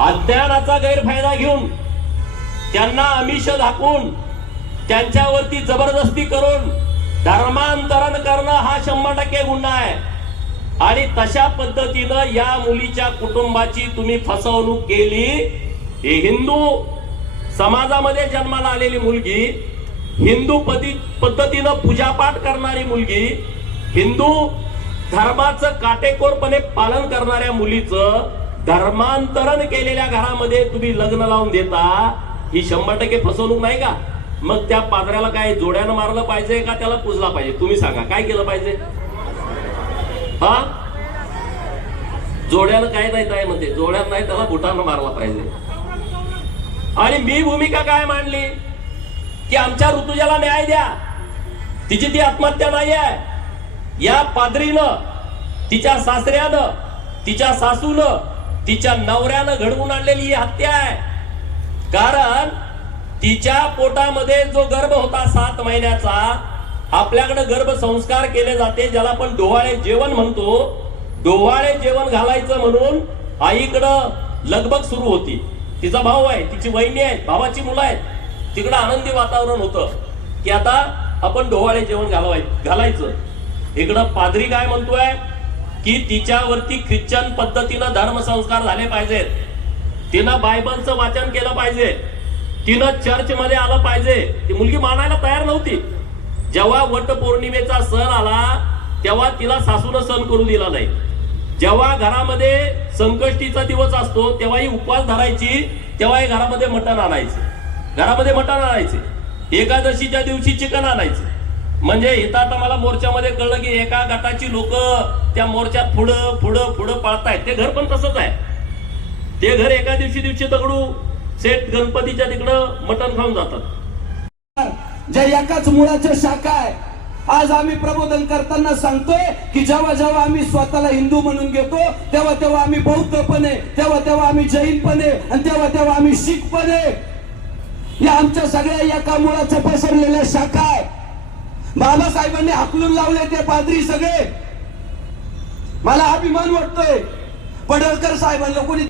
अज्ञानाचा गैरफायदा घेऊन त्यांना आमिष दाखवून त्यांच्यावरती जबरदस्ती करून धर्मांतरण करणं हा 100% गुन्हा आहे। आणि तशा पद्धतीनं या मुलीच्या कुटुंबाची तुम्ही फसवणूक केली। हे हिंदू समाजामध्ये जन्माला आलेली मुलगी, हिंदू पद्धतीनं पूजापाठ करणारी मुलगी, हिंदू धर्माचं काटेकोरपणे पालन करणाऱ्या मुलीचं धर्मांतरण केलेल्या घरामध्ये तुम्ही लग्न लावून देता, ही 100% फसवणूक नाही का? मग त्या पादऱ्याला काय जोड्यानं मारलं पाहिजे का त्याला पुजला पाहिजे? तुम्ही सांगा, काय केलं पाहिजे? हा, जोड्यानं काय नाही काय म्हणते, जोड्यानं नाही त्याला बुटानं मारला पाहिजे। आणि मी भूमिका काय मांडली की आमच्या ऋतुजाला न्याय द्या, तिची ती आत्महत्या नाही आहे। या पादरीनं, तिच्या सासऱ्यानं, तिच्या सासूनं, तिच्या नवऱ्यानं घडवून आणलेली ही हत्या आहे। कारण तिच्या पोटामध्ये जो गर्भ होता 7 महिन्याचा, आपल्याकडे गर्भ संस्कार केले जाते ज्याला आपण डोहाळे जेवण म्हणतो। डोहाळे जेवण घालायचं म्हणून आईकडं लगबग सुरू होती। तिचा भाऊ आहे, तिची वहिनी आहे, भावाची मुलं आहेत, तिकडं आनंदी वातावरण होतं की आता आपण डोहाळे जेवण घालायचं। इकडं पादरी काय म्हणतोय की तिच्यावरती ख्रिश्चन पद्धतीनं धर्मसंस्कार झाले पाहिजेत, तिनं बायबलचं वाचन केलं पाहिजे, तिनं चर्च मध्ये आलं पाहिजे। ती मुलगी मानायला तयार नव्हती। जेव्हा वट पौर्णिमेचा सण आला तेव्हा तिला सासूनं सण करू दिला नाही। जेव्हा घरामध्ये संकष्टीचा दिवस असतो तेव्हाही उपवास धरायची, तेव्हाही घरामध्ये मटण आणायचे, एकादशीच्या दिवशी चिकन आणायचं। म्हणजे इथं आता मला मोर्चामध्ये कळलं की एका गटाची लोक त्या मोर्चात पुढं पुढं पुढं पळतायत। ते घर पण तसंच आहे, ते घर एका दिवशी दगडू सेट गणपतीच्या तिकडं मटण खाऊन जातात। जे एकाच मुळाच्या शाखा आहे। आज आम्ही प्रबोधन करताना सांगतोय की जेव्हा जेव्हा आम्ही स्वतःला हिंदू म्हणून घेतो तेव्हा तेव्हा आम्ही बौद्ध पण आहे, तेव्हा तेव्हा आम्ही जैन पण आहे, आणि तेव्हा तेव्हा आम्ही शीख पण आहे। या आमच्या सगळ्या एका मुळाच्या पसरलेल्या शाखा आहे। बाबासाहेबांनी हाकलून लावले ते पादरी सगळे। मला अभिमान वाटतोय पडळकर साहेबांना कोणी